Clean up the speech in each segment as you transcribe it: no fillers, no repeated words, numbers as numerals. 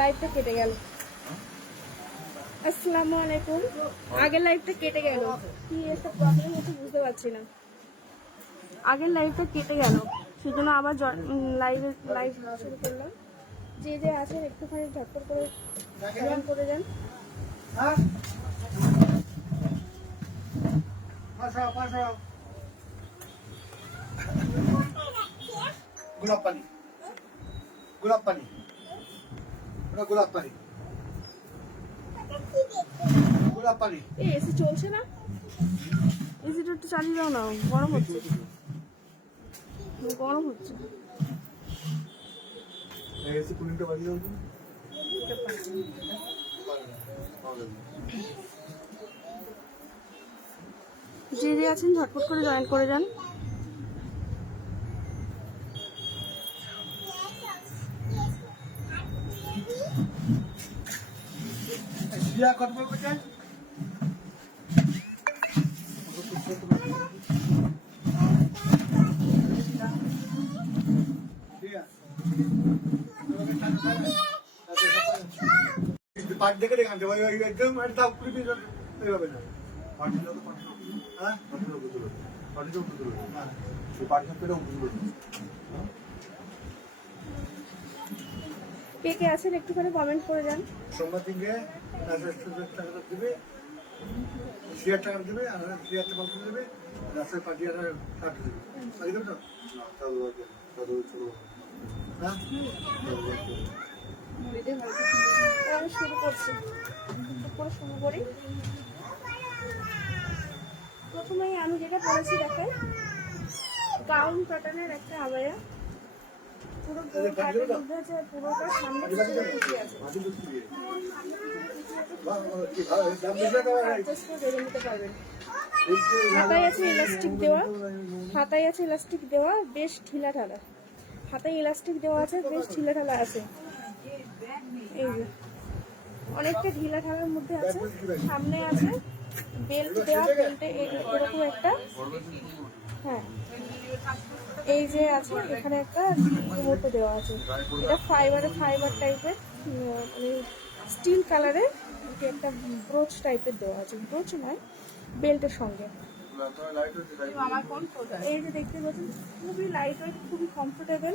লাইভটা কেটে গেল। আসসালামু আলাইকুম। আগের লাইভটা কেটে গেল, কি একটা প্রবলেম হচ্ছে বুঝতে পারছি না। আগের লাইভটা কেটে গেল, সেজন্য আবার লাইভ শুরু করলাম। যে যে আছেন একটুখানি ঝটপট করে জয়েন করে যান। গোলাপ পানি, গোলাপ পানি, ওটা গোলাপ পানি, গোলাপ পানি। এই এসি চলছে না, এসিটা একটু চালিয়ে দাও না, গরম হচ্ছে, গরম হচ্ছে। এসি কুলিংটা বাজিয়ে দাও। যে যে আছেন ঝটপট করে জয়েন করে যান। জিয়া কত বড় করছে? পাট দেখে দেখান দেবো একদম একটা কুড়ি পিস এইভাবে না পাটি যত পাটি হ্যাঁ পাটি যত হ্যাঁ সেই পাটি সব পেলে কে কে আছেন একটুখানি কমেন্ট করে যান। সোমবার দিনকে 1000 টাকা দেবে, 1000 টাকা দেবে, আর 1000 টাকা দেবে, রাস্তায় পাটি আর কাট দেবে। পাটি দেবে তো? হ্যাঁ আমি শুরু করছি, শুরু করি। প্রথমেই আমি যেটা পরেছি দেখেন, গাউন প্যাটার্নের একটা আবায়া, পুরো গোল কাটের মধ্যে আছে, পুরোটা সামনে পিছনে আছে, অ্যাডজাস্ট করে বেঁধে নিতে পারবেন। হাতায় আছে ইলাস্টিক দেওয়া, হাতায় আছে ইলাস্টিক দেওয়া, বেশ ঢিলা ঢালা। হাতায় ইলাস্টিক দেওয়া আছে, বেশ ঢিলা ঢালা আছে। এই যে অনেকটা ঢিলা ঢালার মধ্যে আছে। সামনে আছে বেল্ট দেওয়া, বেল্টে এরকম একটা, হ্যাঁ এই যে আছে এখানে একটা মতো দেওয়া আছে। এটা ফাইবার টাইপের, মানে স্টিল কালারের একটা ব্রোচ টাইপের দেওয়া আছে। ব্রোচ নয়, বেল্টের সঙ্গে। এই যে দেখতে পাচ্ছেন, খুবই লাইট ওয়েট, খুবই কমফোর্টেবল,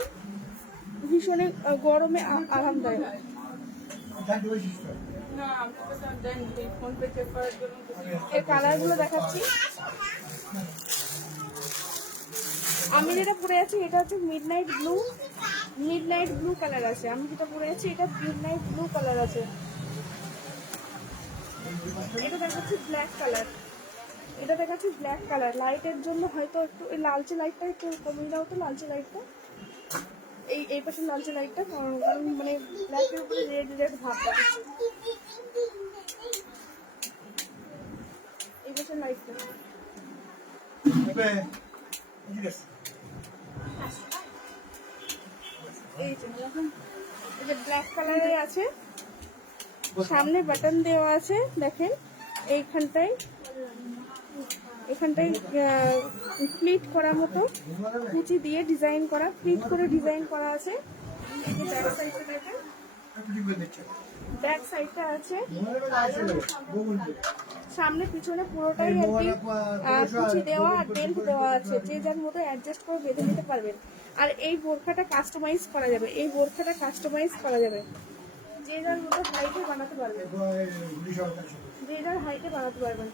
ভীষণ গরমে আরামদায়ক। এর কালারগুলো দেখাচ্ছি। আমি যেটা পরে আছি এটা হচ্ছে মিডনাইট ব্লু কালার আছে। আমি যেটা পরে আছি এটা মিডনাইট ব্লু কালার আছে। এটা দেখাচ্ছি ব্ল্যাক কালার, এটা দেখাচ্ছি ব্ল্যাক কালার। লাইটের জন্য হয়তো একটু এই লালচে লাইটটা একটু কমিয়ে দাও তো, লালচে লাইটটা, এই পাশে লালচে লাইটটা, কারণ মানে ব্ল্যাকের উপরে রেড ভাব দেখাচ্ছে। এই পাশে লাইটটা এই যে ব্ল্যাক কালারের আছে, সামনে বাটন দেওয়া আছে দেখেন। এখানটায় প্লিট করার মতো কুচি দিয়ে ডিজাইন করা, প্লিট করে ডিজাইন করা আছে। ব্যাক সাইডটা দেখেন, ব্যাক সাইডটা আছে, সামনে পিছনে পুরোটাই আর কি কুচি দেওয়া আর বেল্ট দেওয়া আছে। যে যার মতো অ্যাডজাস্ট করে বেঁধে নিতে পারবেন। আর এই বোরখাটা কাস্টমাইজ করা যাবে, এই বোরখাটা কাস্টমাইজ করা যাবে, যে যার মতো হাইটে বানাতে পারবেন, যে যার হাইটে বানাতে পারবেন।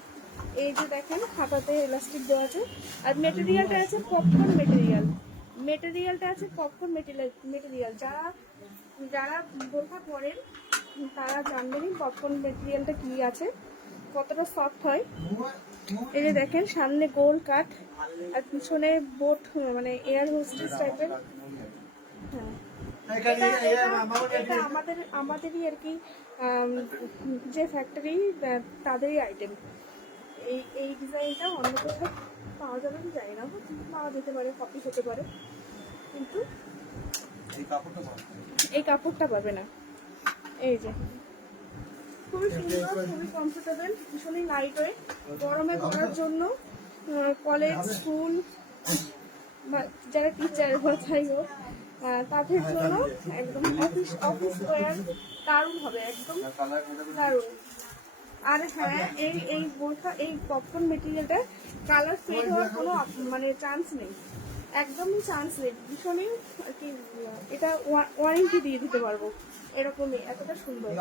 এই যে দেখেন হাতাতে ইলাস্টিক দেওয়া আছে, আর মেটেরিয়ালটা আছে পপকর্ন মেটেরিয়াল, মেটেরিয়ালটা আছে পপকর্ন মেটেরিয়াল। যারা বোরখা পরেন তারা জানবেনই পপকর্ন মেটেরিয়ালটা কি আছে, কতটা সফট হয়। এই যে দেখেন সামনে গোল কাট আর পিছনে বোট, মানে এয়ার হোস্টেস টাইপের। হ্যাঁ এটা আমাদেরই আর কি, যে ফ্যাক্টরি তাদেরই আইটেম। এই ডিজাইনটা অন্য কোথাও পাওয়া যাবে না, জানি না, পাওয়া যেতে পারে, কপি হতে পারে, কিন্তু এই কাপড়টা পাবে না। এই যে খুবই সুন্দর, খুবই কমফোর্টেবল, ভীষণই লাইট ওয়েট, গরমে পরার জন্য। কলেজ, স্কুল, যারা টিচার বা যাই হোক তাদের জন্য একদম অফিস ওয়্যার দারুণ হবে, একদম দারুণ। আর হ্যাঁ, এই বোরখা, এই পপকর্ন মেটেরিয়ালটা কালার ফেড হওয়ার কোনো মানে চান্স নেই, একদমই চান্স নেই। ভীষণই আর কি, এটা ওয়ারেন্টি দিয়ে দিতে পারবো, এরকমই এতটা সুন্দর।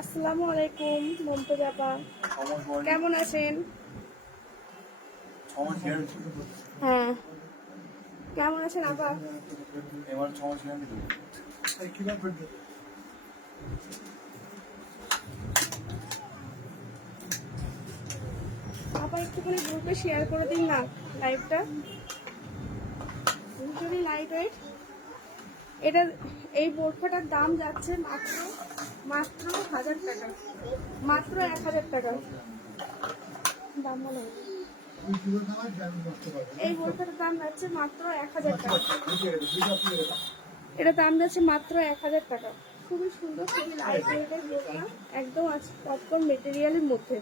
আসসালামু আলাইকুম মমতাজ আপা, কেমন আছেন? হ্যাঁ, কেমন আছেন আপা? এবার 6 মাস গ্যারান্টি দেবো। আপা একটুখানি গ্রুপে শেয়ার করে দিন না লাইভটা, ভীষণই লাইট ওয়েট। এটা, এই বোরখাটার দাম যাচ্ছে মাত্র 1000 টাকা, মাত্র 1000 টাকা দাম বলো। এই বোরখাটার দাম যাচ্ছে মাত্র 1000 টাকা, এটা দাম যাচ্ছে মাত্র 1000 টাকা। খুবই সুন্দর, খুবই লাইট ওয়েটের বোরখা, একদম আছে পপকর্ন মেটেরিয়ালের মধ্যে।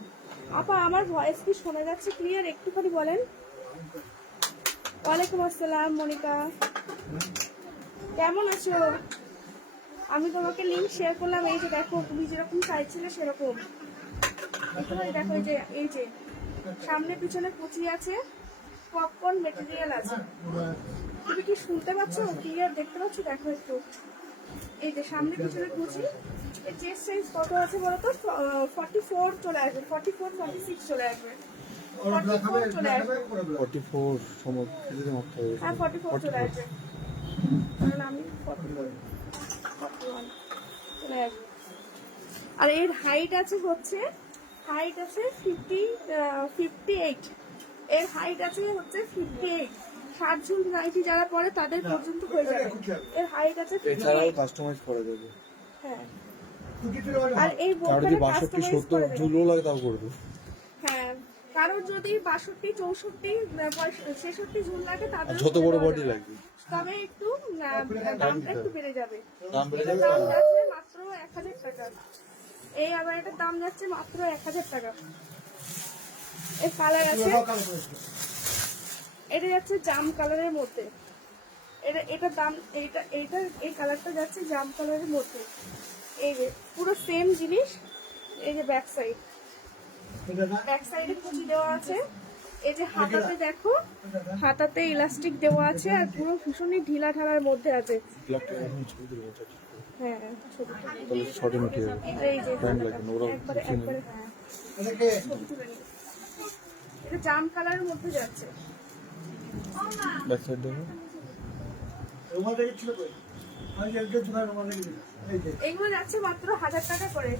আপা আমার ভয়েস কি শোনা যাচ্ছে ক্লিয়ার? একটুখানি বলেন। ওয়ালাইকুম আসসালাম মনিকা, কেমন আছো? আমি তোমাকে লিঙ্ক শেয়ার করলাম, এই যে দেখো তুমি যেরকম চাইছিলে সেরকম। দেখো এই যে সামনে পিছনে কুচি আছে, পপকর্ন মেটেরিয়াল আছে। তুমি কি শুনতে পাচ্ছ? ক্লিয়ার দেখতে পাচ্ছ? দেখো একটু, এই যে সামনে পিছনে কুচি। এর চেস্ট সাইজ কত আছে বলো তো? 44 চলে আসবে, 44 46 চলে আসবে, 44 চলে আসবে। 44 সময় খেতে মারতে হবে। হ্যাঁ 44 চলে আসবে, কারণ আমি 41 চলে আসবে। আর এর হাইট আছে 58, এর হাইট আছে 58। 60 ঝুল নাইটি যারা পরে তাদের পর্যন্ত হয়ে যাবে। এর হাইট আছে 58। এছাড়াও কাস্টমাইজ করা যাবে। হ্যাঁ, আর এই আর বোরখাটা যদি 62 কাস্টমাইজ 70 করে দেবে। ঝুলও লাগে তাও করবে। হ্যাঁ, কারোর যদি 62 64 66 ঝুল লাগে তাদের যত বড় বডি লাগবে তবে একটু দামটা একটু বেড়ে যাবে। দাম বেড়ে এটার যাবে। দাম যাচ্ছে মাত্র 1000 টাকা। এই আবার এটার দাম যাচ্ছে মাত্র 1000 টাকা। এর কালার আছে, এটা যাচ্ছে জাম কালারের মধ্যে। এটার দাম, এই কালারটা যাচ্ছে জাম কালারের মধ্যে। এই যে পুরো সেম জিনিস, এই যে ব্যাক সাইডে কুচি দেওয়া আছে। এই যে হাতাতে দেখো, হাতাতে ইলাস্টিক দেওয়া আছে, আর পুরো ভীষণই ঢিলা ঢালার মধ্যে আছে। হ্যাঁ ছবি তাহলে শর্টে মিটে যাবে। এই যে টাইম লাগবে না, ওরা একবারে হ্যাঁ ছবি তুলে নিই। এটা জাম কালারের মধ্যে যাচ্ছে। ব্যাক সাইড দেখো। এগুলো যাচ্ছে মাত্র 1000 টাকা করে।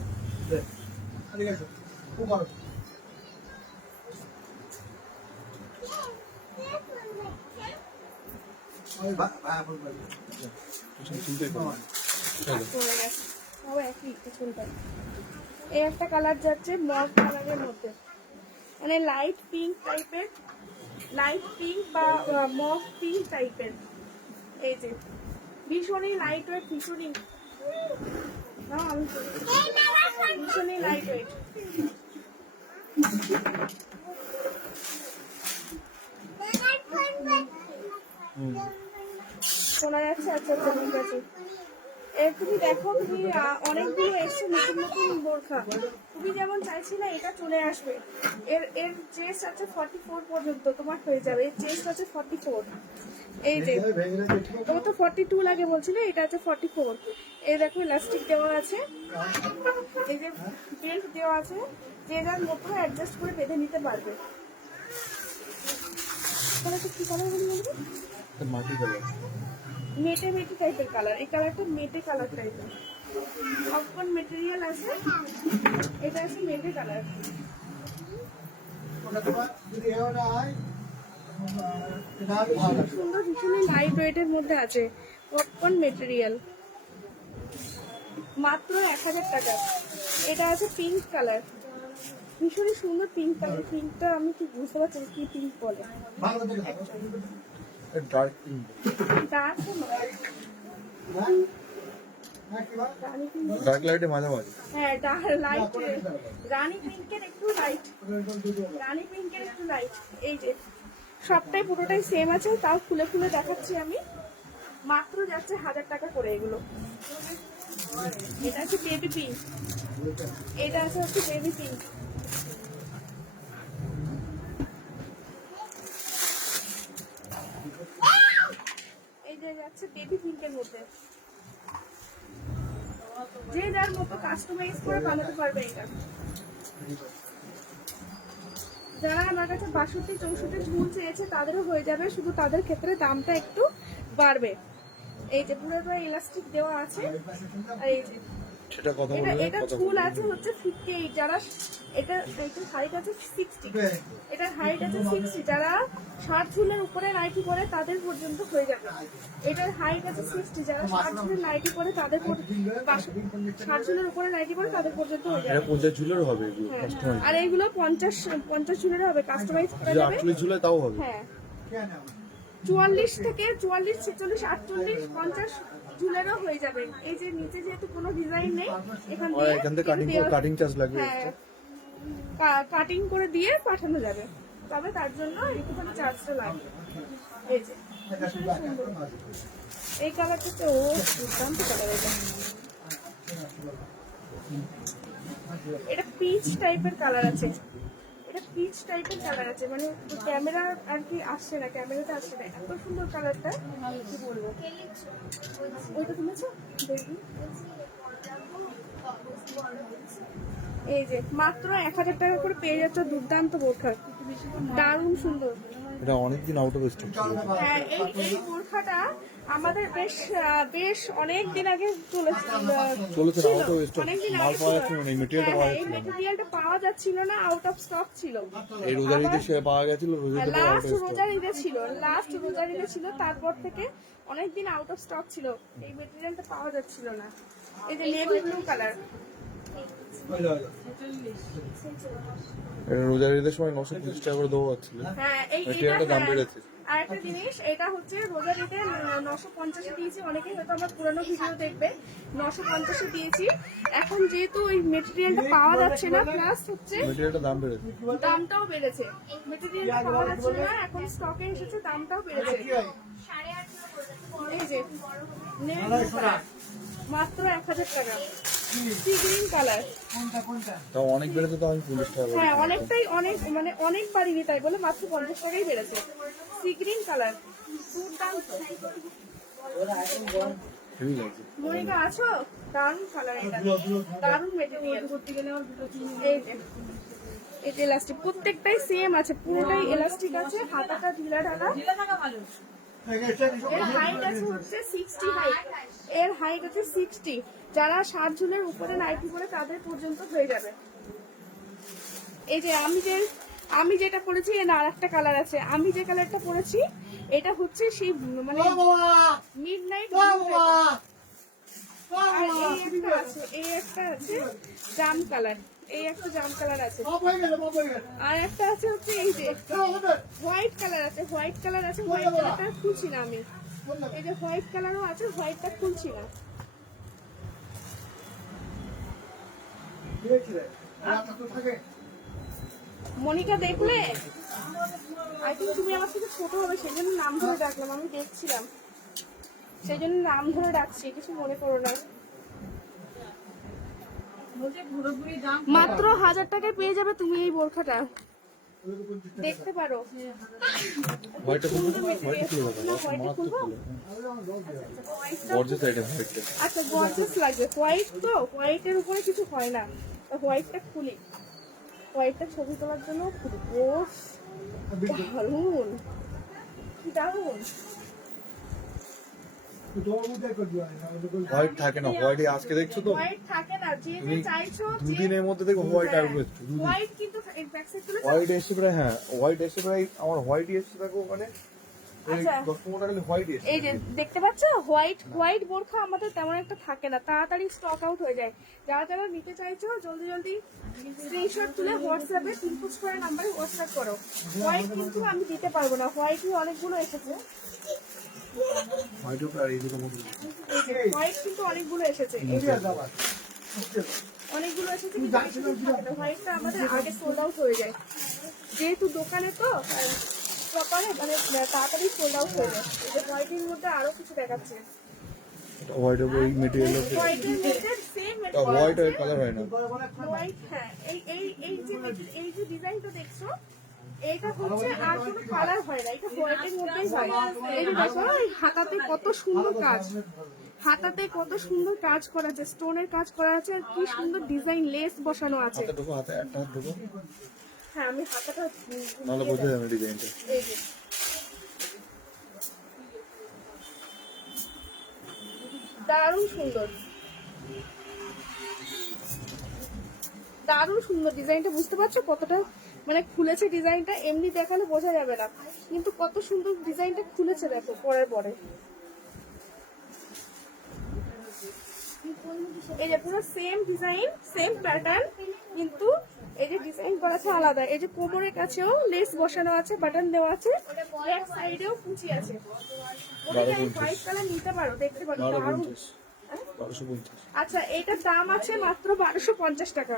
চিন্তাই করো না। চলে গেছে সব একই কিছুটা। এই একটা কালার যাচ্ছে মগ কালারের মধ্যে, মানে লাইট পিঙ্ক টাইপের, লাইট পিঙ্ক বা মগ পিঙ্ক টাইপের। এই যে ভীষণই লাইট ওয়েট, ভীষণই ভীষণই লাইট ওয়েট। শোনা যাচ্ছে? আচ্ছা আচ্ছা ঠিক আছে। তুমি দেখো, তুমি অনেকগুলো এসছে নতুন নতুন বোরখা, তুমি যেমন চাইছিলে এটা চলে আসবে। এর চেস্ট আছে 44 পর্যন্ত তোমার হয়ে যাবে। এর চেস্ট আছে 44। এই যে তোমার তো 42 লাগে বলছিলে, এটা আছে 44। এই দেখো ইলাস্টিক দেওয়া আছে, এই যে বেল্ট দেওয়া আছে, যে যার মতো অ্যাডজাস্ট করে বেঁধে নিতে পারবে। তাহলে তো কি কালার বলবো? মাটি কালার, মেটে টাইপের কালার। এই কালারটা মেটে কালার টাইপের, পপকর্ন মেটেরিয়াল আছে, এটা আছে মেটে কালার। সুন্দর ভীষণই লাইট ওয়েটের মধ্যে আছে, পপকর্ন মেটেরিয়াল, মাত্র 1000 টাকা। এটা আছে পিঙ্ক কালার, ভীষণই সুন্দর পিঙ্ক কালার। পিঙ্কটা আমি ঠিক বুঝতে পারছি কি পিঙ্ক বলে। ডার্ক পিঙ্ক, ডার্ক ডার্ক লাইটে মাঝামাঝি। হ্যাঁ লাইট, রানী পিঙ্কের একটু লাইট, রানী পিঙ্কের একটু লাইট। এই যে সবটাই পুরোটাই সেম আছে, তাও খুলে খুলে দেখাচ্ছি আমি। মাত্র যাচ্ছে 1000 টাকা করে এগুলো। এটা হচ্ছে বেবি পিঙ্ক, এটা আছে হচ্ছে বেবি পিঙ্ক। এই যে যাচ্ছে বেবি পিঙ্কের মধ্যে, যে যার মতো কাস্টমাইজ করে বানাতে পারবে এটা। যারা আমার কাছে 62-64 ঝুল চেয়েছে তাদেরও হয়ে যাবে, শুধু তাদের ক্ষেত্রে দামটা একটু বাড়বে। এই যে পুরোটা ইলাস্টিক দেওয়া আছে। আর এই যে সেটা কত এটা বলবে? এটা ঝুল আছে হচ্ছে 58, যারা এটা হাইট আছে 60, এটার হাইট আছে 60, যারা 60 ঝুলের উপরে নাইটি পরে তাদের পর্যন্ত হয়ে যাবে। এটার হাইট আছে 60, যারা 60 ঝুলের নাইটি পরে তাদের 60 ঝুলের উপরে নাইটি পরে তাদের পর্যন্ত হয়ে যাবে। এটা 50 ঝুলের হবে এগুলো হ্যাঁ। কাস্টমাইজ। আর এইগুলো 50 ঝুলের হবে, কাস্টমাইজ করা যদি যাবে। 48 ঝুলে তাও হবে। হ্যাঁ, 44 থেকে 44, 46, 48, 50 ঝুলেরও হয়ে যাবে। এই যে নিচে যেহেতু কোনো ডিজাইন নেই, এখান আর দিয়ে এখান থেকে কাটিং চার্জ লাগবে। হ্যাঁ, কাটিং করে দিয়ে পাঠানো যাবে, তবে তার জন্য একটুখানি চার্জটা লাগবে। এই যে এই কালারটা তো দুর্দান্ত কালার। এটা পিচ টাইপের কালার আছে, এটা পিচ টাইপের কালার আছে, মানে ক্যামেরা আর কি আসছে না, ক্যামেরাতে আসছে না, এত সুন্দর কালারটা কি বলবো। ওইটা তুলেছো দেখবি। এই যে মাত্র 1000 টাকা করে পেয়ে যাচ্ছে দুর্দান্ত বোরখা, দারুণ সুন্দর। এটা অনেকদিন আউট অফ স্টক ছিল। হ্যাঁ, এই বোরখাটা আমাদের বেশ অনেক দিন আগে চলেছে আউট অফ স্টক, মাল পাওয়া যাচ্ছিল না, এই মেটেরিয়ালটা পাওয়া এই যাচ্ছিল না। মেটেরিয়ালটা পাওয়া যাচ্ছিল না, আউট অফ স্টক ছিল। এই রোজার ঈদে সে পাওয়া গেছিল, রোজার ঈদে আউট লাস্ট অফ স্টক। রোজার ঈদে ছিল, তারপর থেকে অনেকদিন আউট অফ স্টক ছিল, এই মেটেরিয়ালটা পাওয়া যাচ্ছিল না। এই যে নেভি ব্লু কালার, এটা রোজার ঈদের সময় 950 টাকা করে দেওয়া হচ্ছিল। হ্যাঁ এটা মেটেরিয়ালটার দাম বেড়েছে। আর একটা জিনিস, এটা হচ্ছে রোজার ঈদে 950 এ দিয়েছি, অনেকেই হয়তো আমার পুরনো ভিডিও দেখবে, 950 এ দিয়েছি। এখন যেহেতু ওই মেটেরিয়ালটা পাওয়া যাচ্ছে না, প্লাস হচ্ছে মেটেরিয়ালটার দাম বেড়েছে। দামটাও বেড়েছে, মেটেরিয়ালটা পাওয়া যাচ্ছে না, এখন স্টকে এসেছে, দামটাও বেড়েছে। এই যে নেভি ব্লু কালার, মাত্র 1000 টাকা, সি গ্রিন কালার। তাও অনেক বেড়েছে, তো আমি 50 টাকা করে হ্যাঁ, কিনতাম। অনেকটাই, মানে অনেক বাড়িনি, তাই বলে মাত্র 50 টাকাই বেড়েছে। সি গ্রিন কালার, দুর্দান্ত। হেভি লাগছে। মনিকা আছো? দারুণ কালার, এটা দারুণ মেটেরিয়াল। এই যে এলাস্টিক, প্রত্যেকটাই সেম আছে, পুরোটাই এলাস্টিক আছে, হাতাটা ঢিলা ঢালা। এর হাইট আছে হচ্ছে 60 হাইট, এর হাইট আছে 60, যারা 60 ঝুলের উপরে নাইটি পরে তাদের পর্যন্ত হয়ে যাবে। এই যে আমি যেটা পরেছি, এর আর একটা কালার আছে, আমি যে কালারটা পরেছি এটা হচ্ছে সেই মানে মিডনাইট। আর এই একটা আছে জাম কালার, এই একটা জাম কালার আছে, আর একটা আছে হচ্ছে এই যে হোয়াইট কালার আছে, হোয়াইট কালারটা খুলছি না আমি। এই যে হোয়াইট কালারও আছে, হোয়াইটটা খুলছি না। মনিকা দেখলে, আই থিঙ্ক তুমি আমার থেকে ছোট হবে, সেই জন্য নাম ধরে ডাকলাম, আমি দেখছিলাম সেই জন্য নাম ধরে ডাকছি, কিছু মনে করো না। মাত্র 1000 টাকায় পেয়ে যাবে তুমি এই বোরখাটা, দেখতে পারো। হোয়াইটটা খুলবো, হোয়াইটটা খুলে দেবো, মারাত্মক খুলে। গর্জিয়াস আইটেম হোয়াইটটা। আচ্ছা, গর্জিয়াস লাগবে, হোয়াইট তো, হোয়াইটের উপরে কিছু হয় না, হোয়াইটটা খুলি, হোয়াইটটা ছবি তোলার জন্য খুলি। ও দারুণ, দারুণ। হোয়াইট থাকে না, হোয়াইট আজকে দেখছো তো, হোয়াইট থাকে না, যে তুমি চাইছো দুদিনের মধ্যে দেখো হোয়াইট আর রয়েছে। হোয়াইট কিন্তু ব্যাক সাইড তুলে হোয়াইট এসছে প্রায়, হ্যাঁ হোয়াইট এসছে প্রায়, আমার হোয়াইট এসছে দেখো ওখানে আচ্ছা। 10-15 টাকা হোয়াইট এসছে। এই যে দেখতে পাচ্ছ, হোয়াইট বোরখা আমাদের তেমন একটা থাকে না, তাড়াতাড়ি স্টক আউট হয়ে যায়। যারা যারা নিতে চাইছো জলদি স্ক্রিনশট তুলে হোয়াটসঅ্যাপে পিনপোস্ট করে নাম্বারে হোয়াটসঅ্যাপ করো। হোয়াইট কিন্তু আমি দিতে পারবো না, হোয়াইটই অনেকগুলো এসেছে, হোয়াইটও প্রায় এই দুটো মতো। হোয়াইট কিন্তু অনেকগুলো এসেছে, অনেকগুলো এসেছে, কিন্তু বেশি দিন থাকে না। হোয়াইটটা আমাদের আগে সোল্ড আউট হয়ে যায়, যেহেতু দোকানে তো প্রপারে মানে তাড়াতাড়ি সোল্ড আউট হয়ে যায়। এই যে হোয়াইটের মধ্যে আরো কিছু দেখাচ্ছে। হোয়াইট ওই মেটেরিয়াল হোয়াইটের মধ্যে সেম হোয়াইট এর কালার হয় না। হোয়াইট, হ্যাঁ এই যে ডিজাইনটা দেখছো এটা হচ্ছে আর কোনো কালার হয় না, এটা হোয়াইটের মধ্যেই হয়। এই যে দেখো এই হাতাতে কত সুন্দর কাজ, হাতাতে কত সুন্দর কাজ করা আছে, স্টোনের কাজ করা আছে, আর কি সুন্দর ডিজাইন লেস বসানো আছে। হাতে ঢোকো, হাতে একটা হাত ঢোকো, হ্যাঁ আমি হাতাটা নাহলে বোঝা যাবে ডিজাইনটা। এই যে দারুণ সুন্দর, দারুণ সুন্দর ডিজাইনটা। বুঝতে পারছো কতটা মানে খুলেছে ডিজাইনটা, এমনি দেখালে বোঝা যাবে না, কিন্তু কত সুন্দর ডিজাইনটা খুলেছে দেখো পরার পরে। এই যে পুরো সেম ডিজাইন সেম প্যাটার্ন, কিন্তু এই যে ডিজাইন করা আছে আলাদা। এই যে কোমরের কাছেও লেস বসানো আছে, বাটন দেওয়া আছে, ব্যাক সাইডেও কুচি আছে। হোয়াইট কালার নিতে পারো, দেখতে পারো দারুণ। 1250। আচ্ছা এটার দাম আছে মাত্র 1250 টাকা,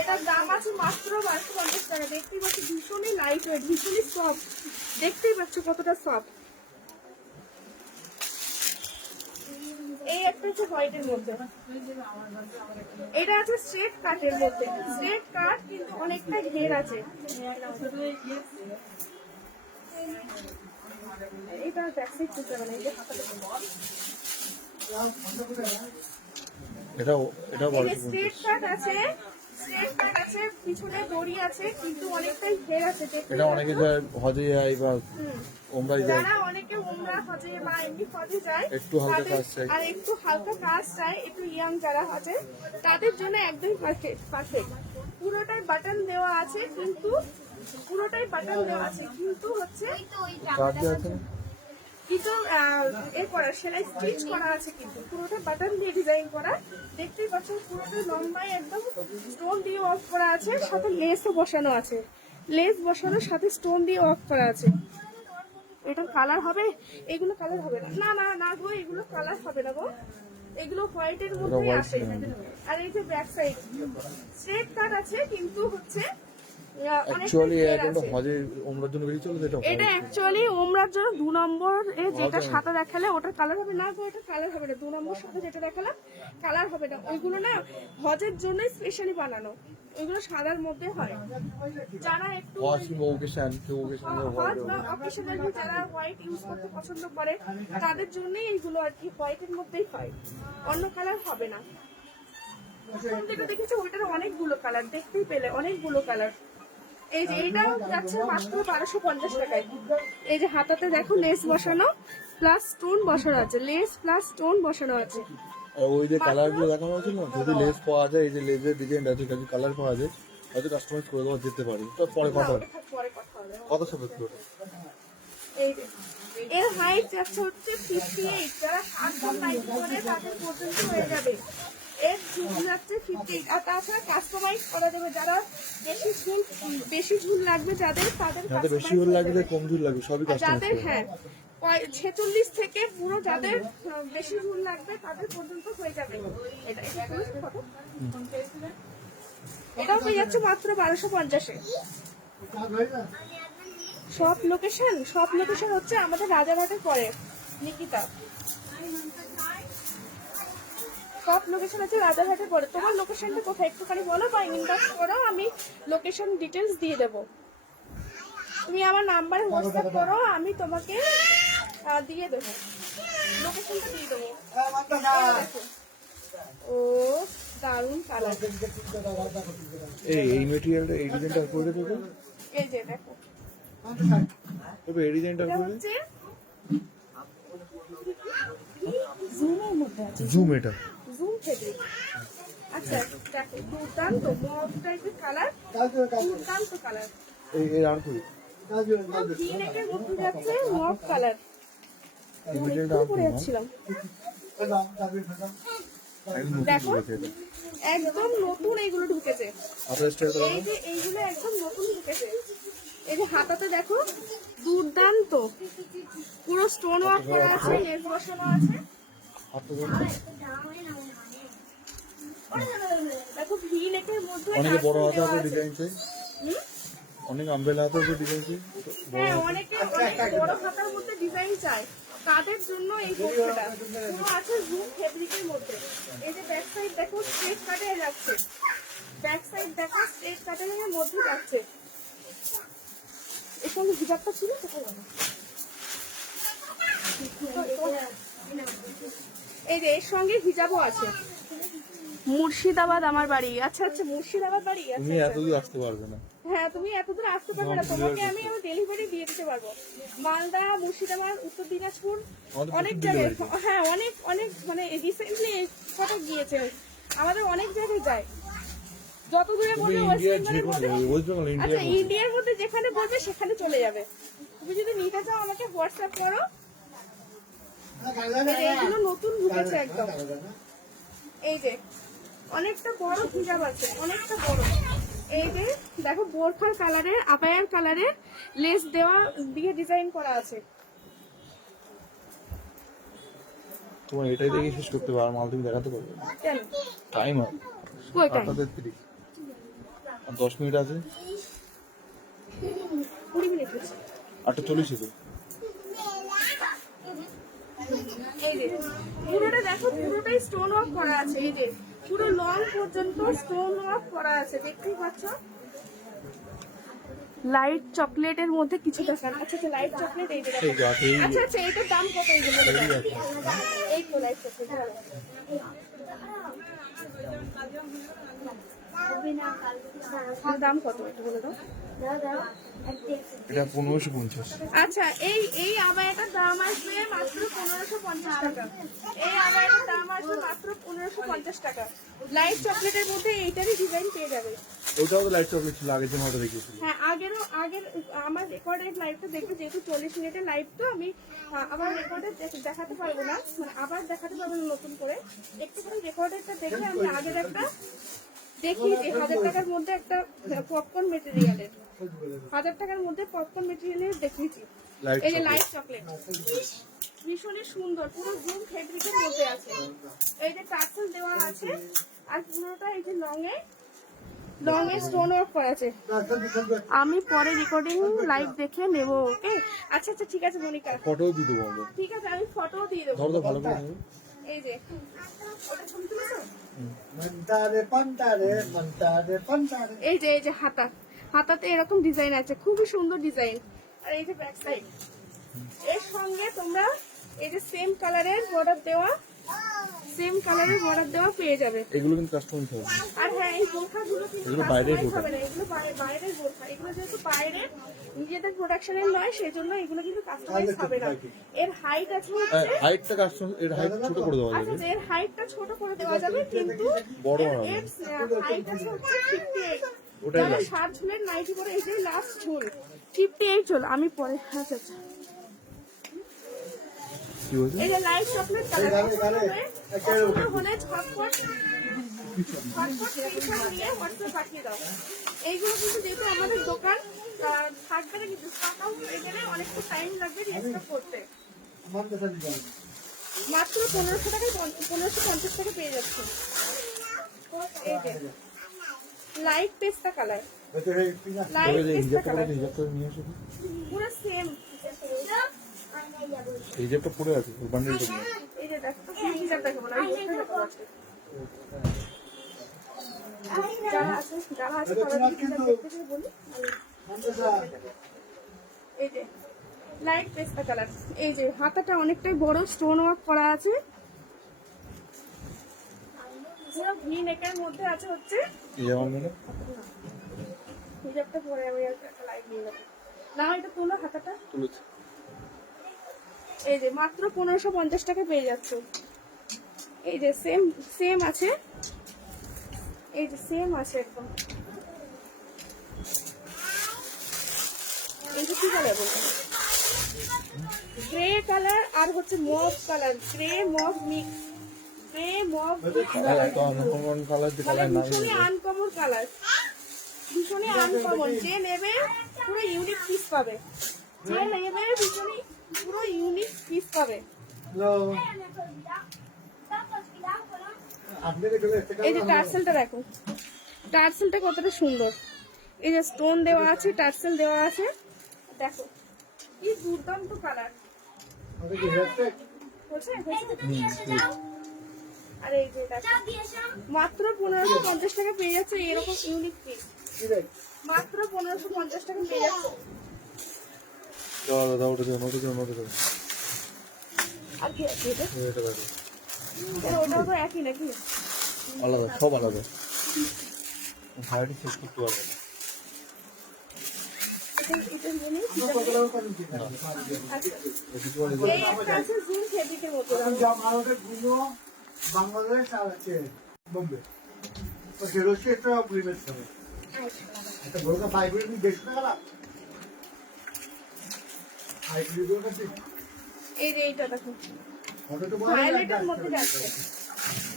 এটার দাম আছে মাত্র 1250 টাকা। দেখতেই পাচ্ছ ভীষণই লাইট ওয়েট, ভীষণই সফট, দেখতেই পাচ্ছ কতটা সফট। এই একটা হচ্ছে হোয়াইটের মধ্যে, এটা আছে স্ট্রেট কাটের মধ্যে, স্ট্রেট কাট কিন্তু অনেকটা ঘের আছে। এটা ব্যাকসাইড করতে হবে না, এই যে হাতাটা এটাও এই স্ট্রেট কাট আছে, স্ট্রেট কাট আছে, পিছনে দড়ি আছে, কিন্তু অনেকটাই ঘের আছে। এটা অনেকে যায় হজে যায় বা ওমরায় যায়, যারা অনেকে উমরা হজে বা এমনি হজে যায় একটু হালকা কাজ চাই, আর একটু হালকা কাজ চাই, একটু ইয়াং যারা আছে তাদের জন্য একদম পারফেক্ট। পুরোটাই বাটন দেওয়া আছে, কিন্তু পুরোটাই বাটন দেওয়া আছে, কিন্তু হচ্ছে কাজ যে আছে না? কিন্তু এর করা সেলাই স্টিচ করা আছে, কিন্তু পুরোটা বাটন দিয়ে ডিজাইন করা। দেখতেই পাচ্ছ পুরোটা লম্বায় একদম স্টোন দিয়ে ওয়ার্ক করা আছে, সাথে লেসও বসানো আছে, লেস বসানোর সাথে স্টোন দিয়ে ওয়ার্ক করা আছে। এটার কালার হবে, এগুলো কালার হবে না, না না না গো, এগুলো কালার হবে না গো, এগুলো হোয়াইটের মধ্যেই আসে। আর এই যে ব্যাক সাইড স্ট্রেট কাট আছে, কিন্তু হচ্ছে অ্যাকচুয়ালি এটা হজে ওমরার জন্য বেরিয়ে চলে, এটা অ্যাকচুয়ালি ওমরার জন্য 2 নম্বর এ যেটা সাথে দেখালে ওটার কালার হবে না গো, এটা কালার হবে না। 2 নম্বর সাথে যেটা দেখালাম কালার হবে না, ওইগুলো না হজের জন্য স্পেশালি বানানো, ওইগুলো সাদার মধ্যে হয়। যারা একটু হজ কিংবা ওকেশন হজ বা অকেশনালি যারা হোয়াইট ইউজ করতে পছন্দ করে তাদের জন্যই এইগুলো আর কি হোয়াইটের মধ্যেই হয়, অন্য কালার হবে না। কোন থেকে দেখেছো ওইটার অনেকগুলো কালার, দেখতেই পেলে অনেকগুলো কালার। এই যে এইটাও যাচ্ছে মাত্র 1250 টাকায়। এই যে হাতাতে দেখো লেস বসানো প্লাস স্টোন বসানো আছে, লেস প্লাস স্টোন বসানো আছে। ওই যে কালার গুলো দেখানো হয়েছিল না, যদি লেস পাওয়া যায়, এই যে লেসের ডিজাইন আছে, যদি কালার পাওয়া যায় হয়তো কাস্টমাইজ করে দেওয়া যেতে পারে। তো পরে কথা হবে, পরে কথা হবে। কত সাপেক্ষ? এই যে এর হাইট যাচ্ছে হচ্ছে 58, যারা 7 ফুট 9 করে তাদের পর্যন্ত হয়ে যাবে। এর ঝুল যাচ্ছে 58, আর তাছাড়া কাস্টমাইজ করা যাবে, যারা বেশি ঝুল লাগবে যাদের, তাদের যাদের বেশি ঝুল লাগবে কম ঝুল লাগবে সবই কাস্টমাইজ যাদের করে। হ্যাঁ 46 থেকে পুরো যাদের বেশি ঝুল লাগবে তাদের পর্যন্ত হয়ে যাবে। এটাও পেয়ে যাচ্ছে মাত্র 1250-এ। সব লোকেশন হচ্ছে আমাদের রাজারহাটের পরে নিকিতা, সব লোকেশন আছে রাজারহাটের পরে। তোমার লোকেশনটা কোথায় একটুখানি বলো বা ইনবক্স করো, আমি লোকেশন ডিটেলস দিয়ে দেবো। তুমি আমার নাম্বারে হোয়াটসঅ্যাপ করো, আমি তোমাকে দিয়ে দেবো, লোকেশনটা দিয়ে দেবো। ও দারুণ কালার, এই মেটেরিয়ালটা এই ডিজাইনটা করে দেবো, এই যে দেখো তবে এই ডিজাইনটা এটা করে হচ্ছে জুমের মধ্যে আছে, জুম, এটা জুম ফেব্রিক। আচ্ছা দেখো দুর্দান্ত মভ টাইপের কালার, দুর্দান্ত কালার। এই আর কই ভিনেকের মধ্যে যাচ্ছে মভ কালার, এই মেটেরিয়ালটা আর পরে যাচ্ছিলাম। দেখো একদম নতুন এইগুলো ঢুকেছে, আপনার স্টাইল করে এই যে এইগুলো একদম নতুন ঢুকেছে। এই যে হাতাতে দেখো দুর্দান্ত পুরো স্টোন ওয়ার্ক করা আছে, লেস বসানো আছে। দেখো ভি নেকের মধ্যে অনেকে বড় কাজ হাতে দেওয়া আছে আছে। ডিজাইন চাই, অনেক আমব্রেলা হাতেও যে ডিজাইন হ্যাঁ, অনেকে অনেক বড় হাতার মধ্যে ডিজাইন চায়, তাদের জন্য এই বোরখাটা পুরো আছে জুম ফেব্রিকের মধ্যে। এই যে ব্যাক সাইড দেখো স্ট্রেট কাটে যাচ্ছে, ব্যাক সাইড দেখো স্ট্রেট কাটিংয়ের মধ্যে যাচ্ছে। এর সঙ্গে হিজাবটা ছিল কোথায় গেল? এই যে এর সঙ্গে হিজাবও আছে। মুর্শিদাবাদ আমার বাড়ি। আচ্ছা আচ্ছা, মুর্শিদাবাদ বাড়ি। আচ্ছা তুমি আচ্ছা। এতদূর আসতে পারবে না। হ্যাঁ, তুমি এতদূর আসতে পারবে না, তোমাকে আমি আমার ডেলিভারি দিয়ে দিতে পারবো। মালদা, মুর্শিদাবাদ, উত্তর দিনাজপুর, আমাদের অনেক প্রচুর জায়গায়। delivery হ্যাঁ, অনেক অনেক মানে রিসেন্টলি কত গিয়েছে, আমাদের অনেক জায়গায় যায়। যত দূরে তুমি বলবে ইন্ডিয়ার ওয়েস্ট যে কোনো বেঙ্গলের মধ্যে। ওয়েস্ট বেঙ্গল আচ্ছা, ইন্ডিয়ার ইন্ডিয়ার মধ্যে যেখানে বলবে সেখানে চলে যাবে। তুমি যদি নিতে চাও আমাকে হোয়াটসঅ্যাপ করো। এই যে এগুলো নতুন ঢুকেছে একদম। এই যে অনেকটা বড় হিজাব আছে, অনেকটা বড়। এই যে দেখো বোরখার কালারের, আপায়ার কালারের লেস দেওয়া দিয়ে ডিজাইন করা আছে। তোমার এটাই দেখে শেষ করতে পারো, মাল তুমি দেখাতে পারবে না। কেন? টাইম হবে কই টাইম? 8:33 আর 10 মিনিট আছে। 20 মিনিট হচ্ছে। 8:40 হবে। এই যে পুরোটা দেখো, পুরোটাই স্টোন ওয়ার্ক করা আছে। এই যে পুরো লং পর্যন্ত স্টোন ওয়ার্ক করা আছে, দেখতেই পাচ্ছ। লাইট চকলেটের মধ্যে কিছু দেখান। আচ্ছা আচ্ছা, লাইট চকলেট এই যে দেখো। এই যে আছে, এই আচ্ছা আচ্ছা, এটার দাম কত? এই যে বলে দাও। এই তো লাইট চকলেট। এটার দাম কত এটা বলে দাও। এটা 1550। আচ্ছা, এই আবায়াটার দাম আসবে মাত্র 1550 টাকা। এই আবায়াটার দাম আসবে মাত্র 1550 টাকা। লাইট চকলেটের মধ্যে এইটারই ডিজাইন পেয়ে যাবে। ওটাও তো লাইট চকলেট ছিল আগের যে মালটা দেখিয়েছিল। হ্যাঁ, আগের আমার রেকর্ডেড লাইভটা দেখবে, যেহেতু 40 মিনিটের লাইভ, তো আমি আমার রেকর্ডে দেখাতে পারবো না, মানে আবার দেখাতে পারবো না নতুন করে। একটুখানি রেকর্ডেডটা দেখে আমি আগের একটা দেখিয়েছি 1000 টাকার মধ্যে একটা পপকর্ন মেটেরিয়ালের, 1000 টাকার মধ্যে পপকর্ন মেটেরিয়ালের দেখিয়েছি। লাইট এই যে লাইট চকলেট ভীষণই সুন্দর, পুরো জুম ফেব্রিকের মধ্যে আছে। এই যে টার্সেল দেওয়া আছে, আর পুরোটা এই যে লং এ স্টোন ওয়ার্ক করা আছে। আমি পরে রেকর্ডিং লাইভ দেখে নেব। ওকে, আচ্ছা আচ্ছা, ঠিক আছে মনিকা, ফটোও দিয়ে দেবো আমরা। ঠিক আছে, আমি ফটো দিয়ে দেবো। ধরো তো ভালো করে ধরো। এই যে ওটা ছবি তুলেছো? এই যে হাতাতে এরকম ডিজাইন আছে, খুবই সুন্দর ডিজাইন। আর এই যে ব্যাক সাইড, এর সঙ্গে তোমরা এই যে সেম কালারের বর্ডার দেওয়া পেয়ে যাবে। এগুলো কিন্তু কাস্টমাইজ হবে। আর হ্যাঁ, এই বোরখাগুলো কিন্তু এগুলো বাইরের customize বোরখা। হবে না, এগুলো বাইরের বোরখা। এগুলো যেহেতু বাইরের, নিজেদের প্রোডাকশনের নয়, সেই জন্য এগুলো কিন্তু কাস্টমাইজ হবে না। এর হাইট আছে হচ্ছে, হাইটটা কাস্টমাইজ, এর হাইট ছোট করে দেওয়া আচ্ছা, যাবে। এর হাইটটা ছোট করে দেওয়া যাবে, কিন্তু বড় এর হবে। হাইট আছে হচ্ছে 58। ওটাই যারা last। 60 ঝুলের নাইটি পরে, এই যে লাস্ট ঝুল 58 ঝুল। আমি পরে, আচ্ছা আচ্ছা, কি বলছে? এই যে লাইট চকলেট কালার হলে ঝটপট স্ক্রিনশট নিয়ে হোয়াটসঅ্যাপ পাঠিয়ে দাও। এইগুলো কিন্তু যেহেতু আমাদের দোকান থাকবে না, কিন্তু স্টক আউট হয়ে গেলে অনেকটা টাইম লাগবে রিস্টক করতে। মাত্র 1500 টাকায় 1550 টাকা পেয়ে যাচ্ছে। এই যে লাইট পেস্তা কালার, লাইট তবে যে পেস্তা হিজাবটা কালার, করে হিজাবটা নিয়ে এসো। পুরো সেম। হিজাবটা পড়ে আছে ওই বান্ডেলটা নিয়ে। এই যে দেখো, হিজাব দেখো না, যারা আছে তারা হিজাব দেখতে চাই বলি। এই যে লাইট পেস্তা কালার, এই যে হাতাটা অনেকটাই বড়, স্টোন ওয়ার্ক করা আছে, পুরো ভি নেকের মধ্যে আছে হচ্ছে। হিজাব মানে হিজাবটা পরে আমি একটা লাইট নিয়ে নেবো না, এটা তুলো, হাতাটা তুলেছে। এই যে মাত্র 1550 টাকা পেয়ে যাচ্ছে। এই যে সেম আছে, এই যে সেম আছে একদম। এই যে কি কালার বলবো, গ্রে কালার আর হচ্ছে mauve colour, grey mauve mix, grey mauve এত আনকমন কালার যে মানে কালার নাই। ভীষণই আনকমন কালার, ভীষণই আনকমন। যে নেবে পুরো ইউনিক পিস পাবে, যে নেবে ভীষণই পুরো ইউনিক পিস পাবে। এই যে টার্সেলটা দেখো, টার্সেলটা কতটা সুন্দর। এই যে স্টোন দেওয়া আছে, টার্সেল দেওয়া আছে, দেখো কি দুর্দান্ত কালার। ওটা কি হেয়ারস্টাইল? আর এই যে দেখো মাত্র 1550 টাকা পেয়ে যাচ্ছে এরকম ইউনিক পিস, কি রে? মাত্র 1550 টাকা পেয়ে যাচ্ছে। দাও দাও ওটা দাও ওটা দাও ওটা দাও আর কি আছে এটা? এটা দেখো ওটাও তো একই নাকি? আলাদা, সব আলাদা। ভাইটি চেক করতে পারবে না। এটা জানি কত টাকা করে দিতে হবে? আচ্ছা কিছু বলে এই একটা আছে জুম ফেব্রিকের মতো, এখন যা ভারতের গুলো বাংলাদেশ আর আছে বোম্বে, তো সেরোসি একটা প্রিমিয়ার হবে। এটা বড় কা ফাইবার নি বেশ টাকা না। হাইব্রিড কাছে এই যে এইটা দেখো ওটা তো বড় ভায়োলেটের মধ্যে যাচ্ছে,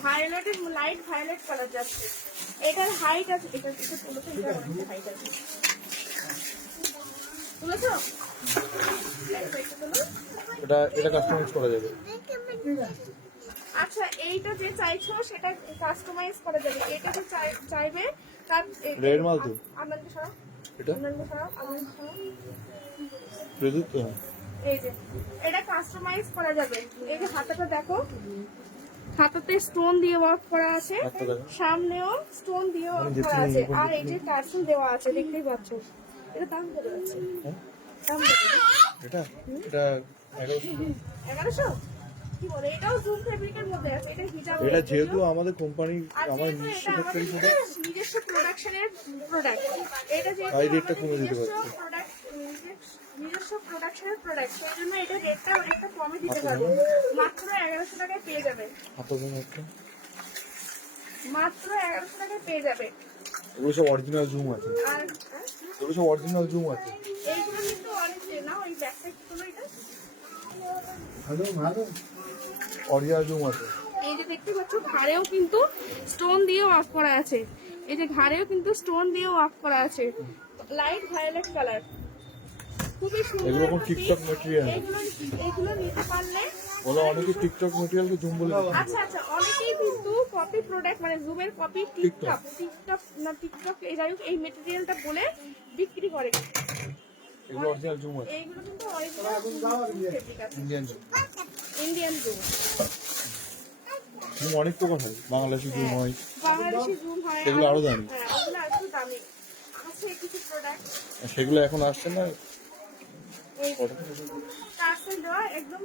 ভায়োলেটের লাইট ভায়োলেট কালার যাচ্ছে। এটার হাইট আছে, এটা একটু তুলেছো, এটা হাইট আছে, তুলেছো? একটু তুলো। এটা এটা কাস্টমাইজ করা যাবে। আচ্ছা এইটা যে চাইছো সেটা কাস্টমাইজ করা যাবে, এটা যে চাইবে তার রেড মাল তো আপনাকে সরাও, এটা আপনাকে সরাও, আপনাকে সরাও। রেডি তো এই যে এটা কাস্টমাইজ করা যাবে। এই যে হাতাটা দেখো, হাতাতে স্টোন দিয়ে ওয়ার্ক করা আছে, হাতটা দেখো। সামনেও স্টোন দিয়ে ওয়ার্ক করা আছে, আর এই যে টার্সেল দেওয়া আছে, দেখতেই পাচ্ছ। এটা দাম কত আছে? হ্যাঁ? দাম কত? এটা এটা 1100। 1100? কি বলে, এটাও জুম ফেব্রিকের মধ্যে আছে, এটা হিজাব। এটা যেহেতু আমাদের কোম্পানি আর আমার যেহেতু নিজস্ব এটা ফ্যাক্টরি আমাদের থেকে নিজস্ব প্রোডাকশনের প্রোডাক্ট, এটা যেহেতু তাই রেটটা আমাদের কমে দিতে নিজস্ব পারছে। প্রোডাক্ট, নিজস্ব প্রোডাকশনের প্রোডাক্ট, সেই জন্য এটা রেটটা অনেকটা কমে দিতে পারবো। মাত্র 1100 টাকায় পেয়ে যাবে, আপনাদের একটা মাত্র 1100 টাকায় পেয়ে যাবে। এগুলো সব অরিজিনাল জুম আছে, আর এগুলো সব অরিজিনাল জুম আছে। এইগুলো কিন্তু অনেক না, ওই ব্যাক সাইড গুলো এটা, ভালো ভালো অরিজিনাল জুম আছে। এই যে দেখতে পাচ্ছ ঘাড়েও কিন্তু স্টোন দিয়ে ওয়ার্ক করা আছে, এই যে ঘাড়েও কিন্তু স্টোন দিয়ে ওয়ার্ক করা আছে, লাইট ভায়োলেট কালার, খুবই সুন্দর। এগুলো কোন একটা টিকটক piece। ম্যাটেরিয়াল, এগুলো নিতে পারলে বলো অনেকে টিকটক ম্যাটেরিয়ালকে জুম বলে দেয়। আচ্ছা আচ্ছা, অনেকেই কিন্তু কপি প্রোডাক্ট মানে জুমের কপি টিকটক টিকটক এই যাই হোক এই মেটেরিয়ালটা বলে বিক্রি করে। এগুলো অরিজিনাল জুম আছে, এইগুলো কিন্তু original Indian zoom. Indian zoom, zoom অনেক প্রকার হয়, বাংলাদেশি জুম হয়, বাংলাদেশি জুম হয়, সেগুলো আরো দামি। হ্যাঁ ওগুলো একটু দামি আছে কিছু প্রোডাক্ট। আর সেগুলো এখন আসছে না। এই টার্সেল দেওয়া একদম,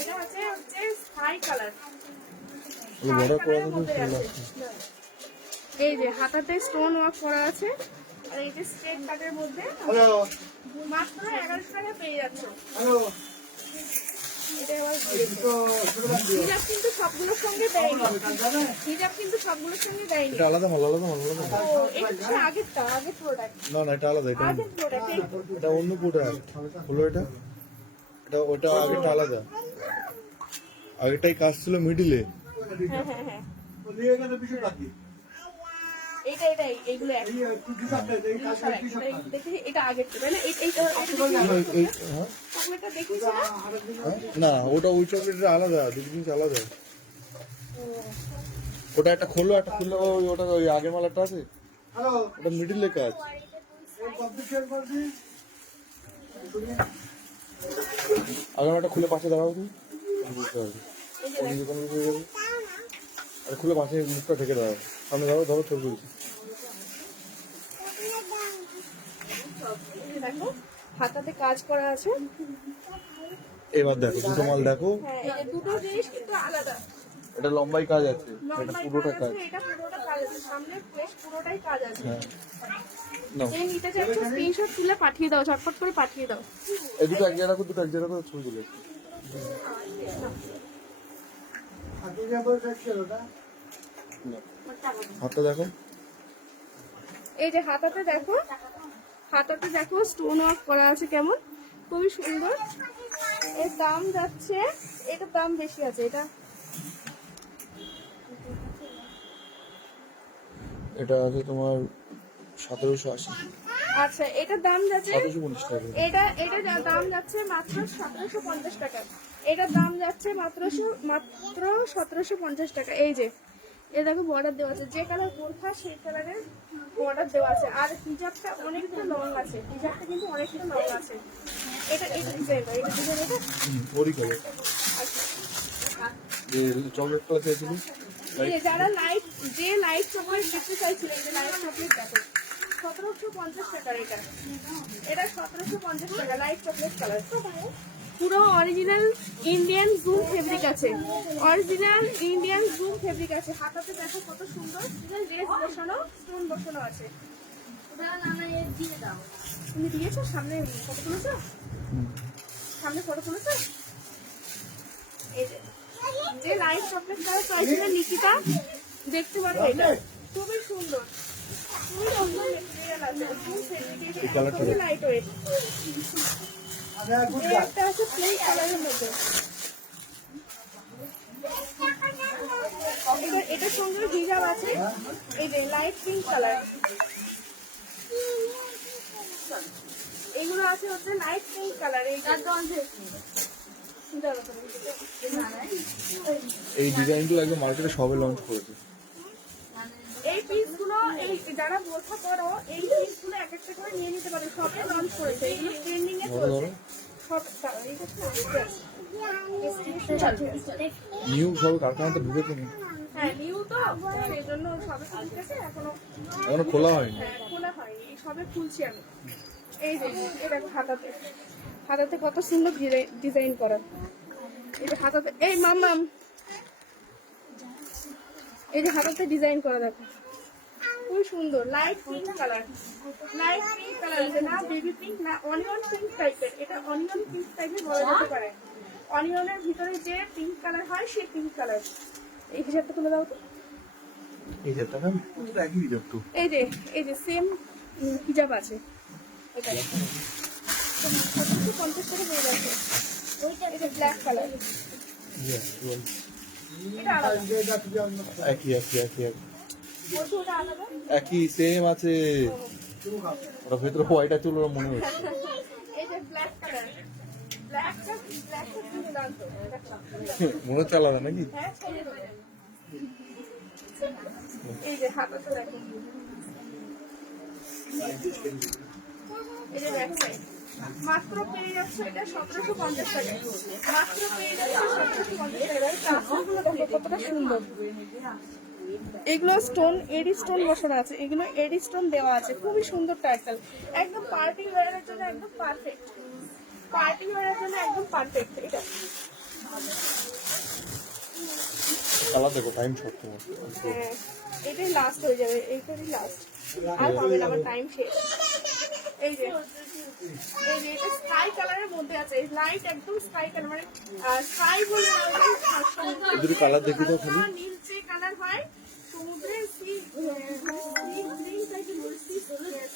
এটা হচ্ছে স্কাই কালার, ওগুলো বড় করে দিলে মধ্যে সেগুলো আছে। এই যে হাতাতে স্টোন ওয়ার্ক করা আছে, আর এই যে স্ট্রেট কাটের মধ্যে হ্যালো মাত্র 1100 টাকা পেয়ে যাচ্ছ। হ্যালো এটা আবার তো ছোট বাচ্চা হিজাব কিন্তু সবগুলোর সঙ্গে দেয়নি, জানে হিজাব কিন্তু সবগুলোর সঙ্গে দেয়নি। এটা আলাদা মাল, আলাদা মাল, আলাদা মাল। ও এটা হচ্ছে আগের প্রোডাক্ট, না না এটা আলাদা, এটা আগের প্রোডাক্ট। এটা অন্য প্রোডাক্ট হলো এটা, এটা ওটা আগেটা আলাদা। আগেটাই কাজ ছিল মিডিলে, হ্যাঁ হ্যাঁ হ্যাঁ, তো নিয়ে গেলে বিশু বাকি এটাই এইগুলো এক এই টুটি সাথে এই কাজটা কি সব দেখি, এটা আগের মানে এইটা হ্যাঁ? চকলেটটা দেখিয়েছি না? হ্যাঁ? না ওটা ওই চকলেটের আলাদা, দুটো জিনিস আলাদা। ওটা একটা খোলো, একটা খুললে ওটা ওই আগের মালাটা আছে, হ্যালো ওটা মিডিলে কাজ। এই কম্পিটিশন করবি আগের মালাটা খুলে পাশে দাঁড়াও তুমি, বুঝতে পারবে অন্য দোকান হয়ে যাবে। আর খুলে পাশে মুখটা ঢেকে দাও, সামনে ধরো ধরো ছবি তুলছি। এই যে দেখো হাতাতে কাজ করা আছে, এবার দেখো দুটো মাল দেখো, হ্যাঁ এই যে দুটো জিনিস কিন্তু আলাদা, এটা লম্বাই কাজ আছে, এটা লম্বাই পুরোটা কাজ কাজ। আছে, এটা পুরোটা কাজ আছে, সামনে ফ্লেশ পুরোটাই কাজ আছে। হ্যাঁ নাও, এই নিতে চাইছো স্ক্রিনশট তুলে পাঠিয়ে দাও, ঝটপট করে পাঠিয়ে দাও। এই দুটো এক জায়গায় রাখো, দুটো এক জায়গায় রাখো, ছবি তুলে। আপনি যে বলে রাখছেন ওটা নাও। হাতটা দেখো, এই যে হাতাতে দেখো, হাতাতে দেখো স্টোন ওয়ার্ক করা আছে কেমন, খুবই সুন্দর। এর দাম যাচ্ছে, এটার দাম বেশি আছে, এটা এটা আছে তোমার 1780, আচ্ছা এটার দাম যাচ্ছে, 1750 টাকা। এটা দাম যাচ্ছে মাত্র 1750 টাকা, এটার দাম যাচ্ছে মাত্র 1750 টাকা। এই যে এ দেখো বর্ডার দেওয়া আছে, যে কালার বোরখা সেই কালারের বর্ডার দেওয়া আছে। আর হিজাবটা অনেকটা লং আছে, হিজাবটা কিন্তু অনেকটা লং আছে। এটা ডিজাইন, এটা ডিজাইন, এটা ওরই করে যে চকলেট কালার চেয়েছিল এই যে যারা লাইট, যে লাইট চকলেট দেখতে চাইছিলেন, যে লাইট চকলেট দেখো 1750 টাকা। এটা 1750 টাকা লাইট চকলেট কালার। পুরো অরিজিনাল ইন্ডিয়ান জুম ফেব্রিক আছে, অরিজিনাল ইন্ডিয়ান জুম ফেব্রিক আছে। হাতাতে দেখো কত সুন্দর লেস বসানো, স্টোন বসানো আছে। তুমি দিয়েছো সামনে ফটো তুলেছো? সামনে ফটো তুলেছো? এই যে লাইট চকলেট কালার চাইছিলেন নিকিতা, দেখতে পারো। এটা খুবই সুন্দর, খুবই সুন্দর মেটেরিয়াল আছে, জুম ফেব্রিক, খুবই লাইট ওয়েট। একটা আছে প্লেন কালারের মধ্যে, এটার সঙ্গে হিজাব আছে। এই যে লাইট পিঙ্ক কালার, এগুলো আছে হচ্ছে লাইট পিঙ্ক কালার। এই ডিজাইনগুলো একদম মার্কেটে সবে লঞ্চ করেছে। এই পিসগুলো যারা বোরখা করো, এই পিসগুলো এক একটা করে নিয়ে নিতে পারে, সবে লঞ্চ করেছে, এগুলো ট্রেন্ডিং এ চলছে সব। নিউ সব কারখানাতে ঢুকেছে না, হ্যাঁ নিউ তো, সেই জন্য সবে খুলতেছে, এখনো খোলা হয়নি। খোলা হয়নি, সবে খুলছি আমি। এই যে এটা হাতাতে, হাতাতে কত সুন্দর ডিজাইন করা। এই যে হাতাতে, এই মাম্মাম, এই যে হাতাতে ডিজাইন করা দেখো, খুবই সুন্দর। Light pink colour, light pink colour আছে, না বেবি পিঙ্ক না অনিয়ন পিঙ্ক টাইপের। এটা অনিয়ন পিঙ্ক টাইপের বলা যেতে পারে, অনিয়নের ভিতরে যে পিঙ্ক কালার হয় সেই পিঙ্ক কালার। এই হিসাবটা তুলে দাও তো। এই যে টাকা পুরো একই হিসাব তো। এই যে সেম হিজাব আছে, এটা 50 টাকা হয়ে যাচ্ছে। এই যে ব্ল্যাক কালার, এটা আলাদা, একই একই একই একই বলছো ওটা আলাদা। একই সেম আছে, ওটা ভেতরে হোয়াইট আছে ওরা মনে হচ্ছে। এই যে ব্ল্যাক কালার, ব্ল্যাকটা কিনে দাও তো। মনে হচ্ছে আলাদা নাকি? হ্যাঁ, ছেড়ে দেবে। এই যে হাতাতে দেখো, এই যে ব্যাক সাইড মাত্র পেয়ে যাচ্ছে এটা 1750 টাকা, মাত্র পেয়ে যাচ্ছে 1750 টাকা। টাসেলগুলো দেখো কতটা সুন্দর, এগুলো স্টোন, এডি স্টোন বসানো আছে, এগুলো এডি স্টোন দেওয়া আছে, খুবই সুন্দর টার্সেল। একদম পার্টি ওয়্যারের জন্য একদম পারফেক্ট, পার্টি ওয়্যারের জন্য একদম পারফেক্ট। এটা কালার দেখো, টাইম শর্ট তোমার। হ্যাঁ, এটাই লাস্ট হয়ে যাবে, এইটারই লাস্ট, আর হবে না, আমার টাইম শেষ। এই যে এটা স্কাই কালারের মধ্যে আছে, লাইট একদম স্কাই কালার, মানে স্কাই বলে এদের কালার দেখি তো খালি নীলচে কালার হয়, সমুদ্রের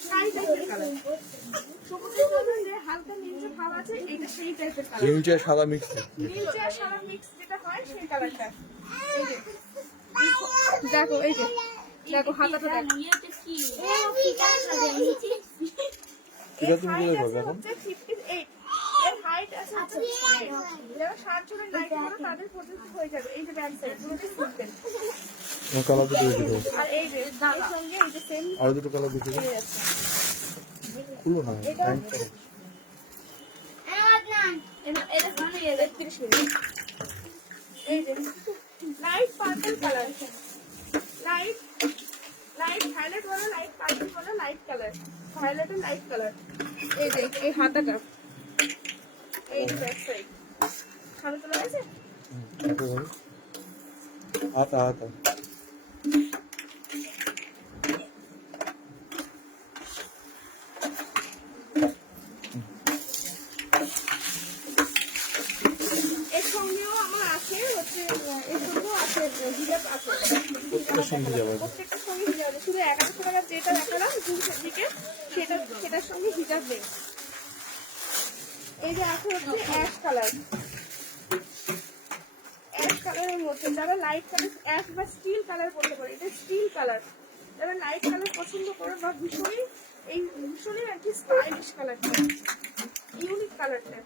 স্কাই টাইপের কালার, সমুদ্রের মধ্যে হালকা নীলচে ভাব আছে, এটা সেই টাইপের কালার, নীলচে আর সাদা মিক্স। নীলচে আর সাদা মিক্স যেটা হয় সেই কালারটা। এই যে দেখো, এই যে দেখো হাতাটা দেখো, এটা তুমি কোথায় পাবে এখন? 58, এর হাইট আছে 58, যারা 60 জনের লাইক করো তাদের পর্যন্ত হয়ে যাবে। এই যে ব্যাক সাইড পুরোটা ফুলবেন। কালার দুটো দেখে দাও, আর এই যে এর সঙ্গে এই যে সেম আর দুটো কালার দেখে দাও। পেয়ে যাচ্ছে। খুলো না, টাইম এটা খালি 30 মিনিট। এই যে light purple colour, light violet বলো, লাইট পার্পল বলো, লাইট কালার, ভায়োলেট আর লাইট কালার। এই যে এই হাতাটা, এই যে ব্যাক সাইড সামনে চলে গেছে। আতা আতা এর সঙ্গেও আমার আছে হচ্ছে, এর সঙ্গেও আছে হিজাব আছে, প্রত্যেকটা সঙ্গে যাবে। প্রত্যেকটার সঙ্গে হিজাব আছে। শুধু 1100 টাকা যেটা দেখালাম জিন্সের দিকে, সেটার সঙ্গে হিজাব নেই। এই যে আছে হচ্ছে অ্যাশ কালার, অ্যাশ কালারের মধ্যে যারা লাইট কালার, অ্যাশ বা স্টিল কালার বলতে পারে, এটা স্টিল কালার। যারা লাইট কালার পছন্দ করে বা ভীষণই আর কি স্টাইলিশ কালারটা, ইউনিক কালারটা।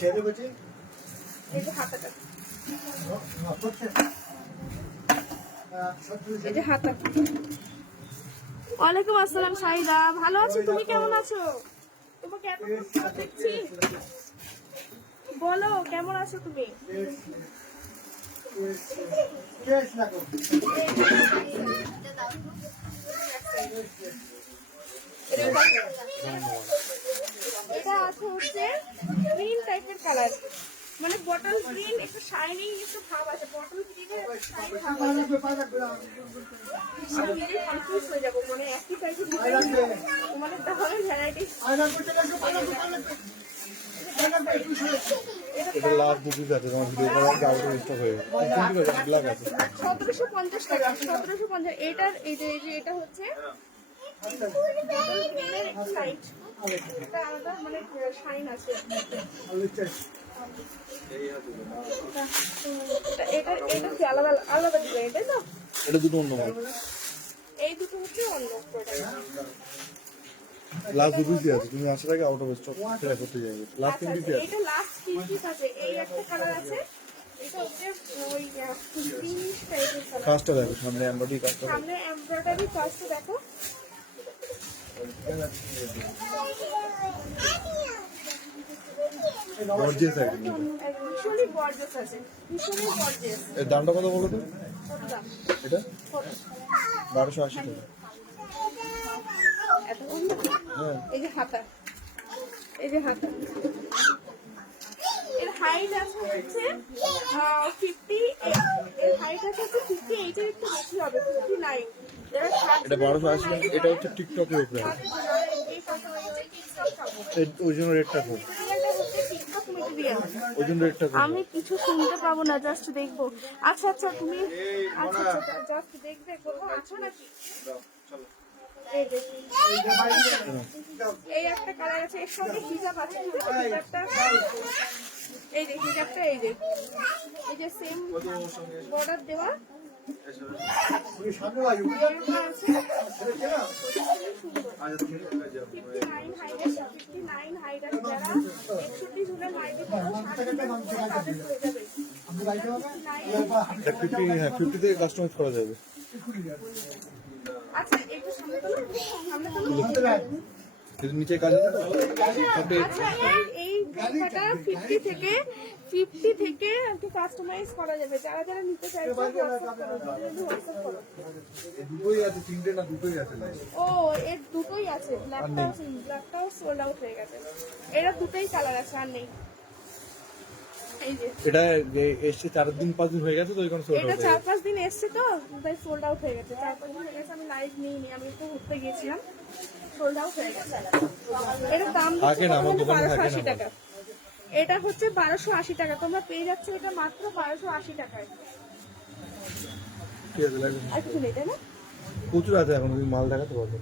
ছেড়ে বলছি এই যে হাতাটা, করছে এই যে হাতা। ওয়ালাইকুম আসসালাম শাহিদা, ভালো আছি, তুমি কেমন আছো? তোমাকে এত সুন্দর দেখছি, বলো কেমন আছো তুমি? কেস লাগো এটা আছে হচ্ছে গ্রিন টাইপের কালার, মানে বটল গ্রিন, একটু শাইনিং একটু ভাব আছে, বটল গ্রিনের শাইন ভাব আছে। আমি নিজে কনফিউজ হয়ে যাবো, মানে একই টাইপের মানে তাহলে ভ্যারাইটি। এটা লাস্ট 2 পিস আছে, তোমার ভিডিও করার আগে আউট স্টক হয়ে গেছে। 3 পিস আছে, ব্ল্যাক আছে। 1750 টাকা, 1750। এটার এই যে এটা হচ্ছে বটল গ্রিনের সাইড, এটা আলাদা মানে শাইন আছে। এটা কি আলাদা আলাদা ডিজাইন, তাই তো? এটা দুটো অন্য মাল, এই দুটো হচ্ছে অন্য প্রোডাক্ট। লাস্ট 2 পিসই আছে, তুমি আসার আগে আউট অফ স্টক সেটা করতে যাবে। লাস্ট 3 পিসই আছে। এটা লাস্ট পিস আছে, এই একটা কালার আছে, এটা হচ্ছে ওই গ্রিনিশ টাইপের কালার। কাজটা দেখো, সামনে এমব্রয়ডারি কাজটা দেখো। সামনে এমব্রয়ডারি কাজটা দেখো, গর্জিয়াস একদম। ভীষণই গর্জিয়াস আছে, ভীষণই গর্জিয়াস। এর দামটা কত বলো তো? কত দাম? এটা কত? 1280 টাকা। এত কম দাম? হ্যাঁ, এই যে হাতা, এই যে হাতা, এর হাইট আছে হচ্ছে 58, এর হাইট আছে হচ্ছে 58, এর একটু বেশি হবে 59। এটা 1280 টাকা। এটা হচ্ছে টিকটকের উপরে আছে। ওই জন্য রেটটা কম, ওই জন্য রেটটা কম। আমি কিছু শুনতে পাবো না, জাস্ট দেখবো। আচ্ছা আচ্ছা, তুমি আচ্ছা আচ্ছা জাস্ট দেখবে, কোথাও আছো নাকি? এই যে, এই একটা কালার আছে, এর সঙ্গে হিজাব আছে, হিজাবটা এই যে হিজাবটা, এই যে সেম বর্ডার দেওয়া সামনে বাজু আছে। 59 হাইট আছে, যারা 61 জুনের মাইকে তাদের হয়ে যাবে। আপনি বাইকে হবে 50, হ্যাঁ 50 থেকে কাস্টমাইজ করা যাবে। আচ্ছা একটু সামনে তোলো, সামনে তোলো। এর নিচে কাজ আছে তো? আচ্ছা এই বোরখাটা 50 থেকে একটু কাস্টমাইজ করা যাবে, যারা যারা নিতে চাইছে হোয়াটসঅ্যাপ করো। দুটোই আছে, তিনটে না দুটোই আছে। ও এর দুটোই আছে, ব্ল্যাকটাও সোল্ড আউট হয়ে গেছে, এরা দুটোই কালার আছে, আর নেই। এই যে এটা এসছে 4 দিন 5 দিন হয়ে গেছে তো, এখন সোল্ড এটা আউট। 4-5 দিন এসছে তো, তাই সোল্ড আউট হয়ে গেছে। 4-5 দিন হয়ে গেছে, আমি লাইভ নিইনি, আমি একটু ঘুরতে গিয়েছিলাম, সোল্ড আউট হয়ে গেছে। এটার দাম থাকে না, আমার দোকানে থাকে না। 1280 টাকা। এটা হচ্ছে 1280 টাকা, তোমরা পেয়ে যাচ্ছ এটা মাত্র 1280 টাকায়। ঠিক আছে, লাগবে। আর কিছু নেই, তাই না? প্রচুর আছে, এখন তুমি মাল দেখাতে পারবে।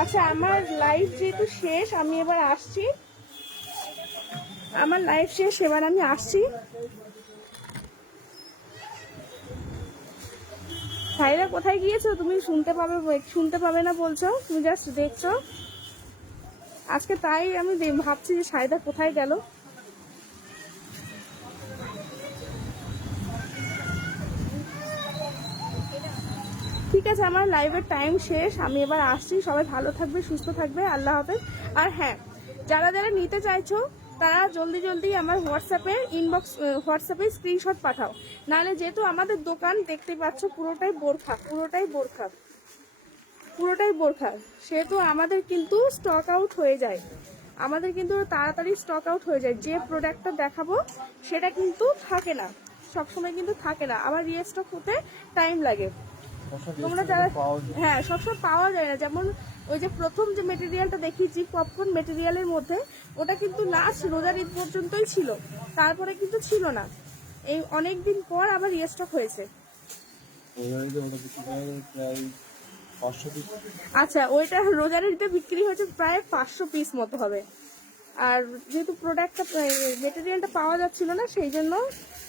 আচ্ছা, আমার লাইভ যেহেতু শেষ, আমি এবার আসছি, আমার লাইভ শেষ, এবার আমি আসছি। ভাইরা কোথায় গিয়েছো? তুমি শুনতে পাবে না বলছো, তুমি জাস্ট দেখছো। আজকে তাই আমি ভাবছি যে সাইদা কোথায় গেল। ঠিক আছে, আমার লাইভের টাইম শেষ, আমি এবার আসছি। সবাই ভালো থাকবে, সুস্থ থাকবে, আল্লাহ হাফেজ। আর হ্যাঁ, যারা যারা নিতে চাইছো তারা জলদি জলদি আমার হোয়াটসঅ্যাপে স্ক্রিনশট পাঠাও, নাহলে যেহেতু আমাদের দোকান দেখতে পাচ্ছ পুরোটাই বোরখা, সেহেতু আমাদের কিন্তু স্টক আউট হয়ে যায়, আমাদের কিন্তু তাড়াতাড়ি স্টক আউট হয়ে যায়। যে প্রোডাক্টটা দেখাবো সেটা কিন্তু থাকে না, সবসময় কিন্তু থাকে না, আবার রিস্টক হতে টাইম লাগে। তোমরা যারা হ্যাঁ সবসময় পাওয়া যায় না, যেমন ওই যে প্রথম যে মেটেরিয়ালটা দেখিয়েছি পপকর্ন মেটেরিয়ালের মধ্যে, ওটা কিন্তু লাস্ট রোজার ঈদ পর্যন্তই ছিল, তারপরে কিন্তু ছিল না, এই অনেকদিন পর আবার রিস্টক হয়েছে। আচ্ছা, ওইটা রোজার ঈদে বিক্রি হয়েছে প্রায় 500 পিস মতো হবে, আর যেহেতু প্রোডাক্টটা মেটেরিয়ালটা পাওয়া যাচ্ছিল না সেই জন্য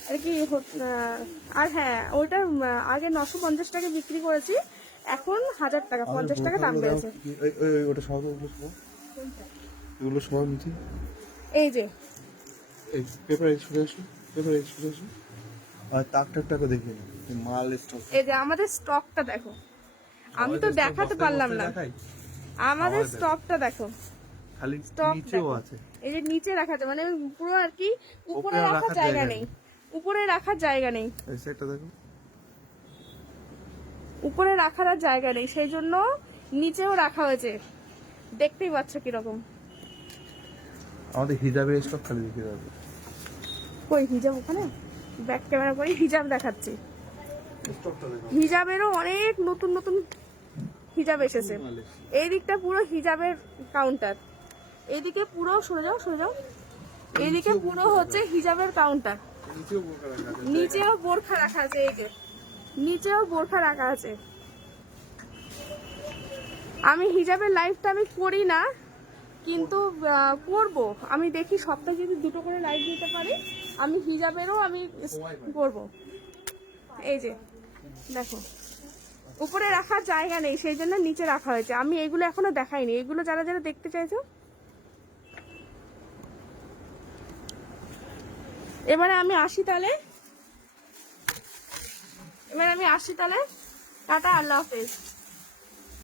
আর কি। আর হ্যাঁ, ওইটা আগে 950 টাকা বিক্রি করেছি, এখন 1000 টাকা, 50 টাকা দাম বেড়েছে। ওটা সহজ এগুলো সব নিচে এই যে এই পেপার ছুটে আসো, পেপার ছুটে আসো। আর টাকটাকটাকে দেখে নিন মাল স্টক। এই যে আমাদের স্টকটা দেখো, আমি তো দেখাতে পারলাম না, আমাদের স্টকটা দেখো, খালি স্টক নিচেও দেখো। আছে। এই যে নিচে রাখা যায় মানে পুরো আর কি উপরে উপরে রাখার রাখার জায়গা জায়গা নেই, নেই। উপরে রাখার জায়গা নেই, এই সেটটা দেখো। উপরে রাখার আর জায়গা নেই, সেই জন্য নিচেও রাখা হয়েছে। দেখতেই পাচ্ছ কিরকম। আমাদের হিজাবের স্টক খালি দেখে যাবে। কই হিজাব? ওখানে ব্যাক ক্যামেরা করে হিজাব দেখাচ্ছি। স্টকটা দেখো। হিজাবেরও অনেক নতুন নতুন হিজাব এসেছে। এই দিকটা পুরো হিজাবের কাউন্টার, এইদিকে পুরো সরে যাও সরে যাও, এইদিকে পুরো হচ্ছে হিজাবের কাউন্টার। নিচেও বোরকা রাখা আছে। নিচেও বোরখা রাখা আছে, এই যে নিচেও বোরখা রাখা আছে। আমি হিজাবের লাইভটা আমি করি না, কিন্তু করব। আমি দেখি সপ্তাহে যদি 2টো করে লাইভ দিতে পারি, আমি হিজাবেরও আমি করব। এই যে দেখো, উপরে রাখার জায়গা নেই, সেই জন্য নিচে রাখা হয়েছে। আমি এগুলো এখনো দেখাইনি, এগুলো যারা যারা দেখতে চাইছো। এবারে আমি আসি তাহলে, টাটা, আল্লাহ হাফেজ।